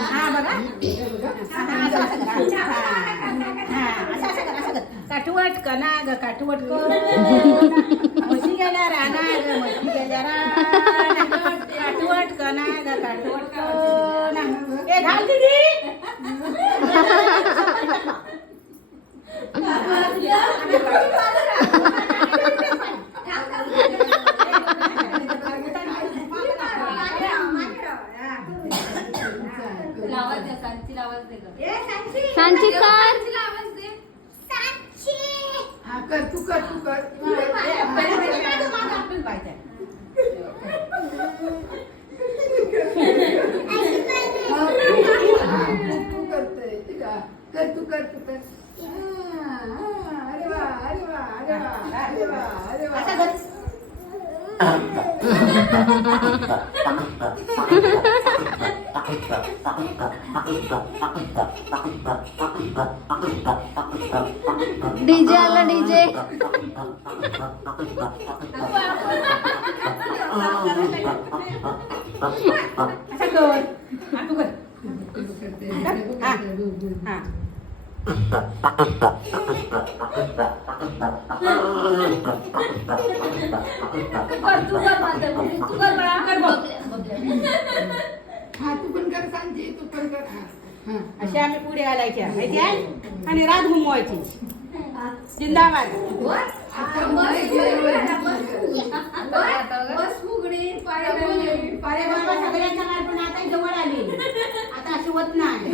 हा बघा काठवट कना ग काठवट म्हशी गेल्या राना ग म्हशी गेल्या राना काठवट कना ग काठवट कना ए घाल दीदी सांची कर कर तू कर तू कर कर तू कर तू कर अरे वा अरे वा अरे वा अरे वा अरे वा डीजे आला डीजे हा तू पण कर सांजी तू पण कर अशी आम्ही पुढे घालायच्या माहिती आहे आणि रात घुमवायची जिंदाबाद सगळ्यांच्या पण आता जवळ आली आता अशी होत नाही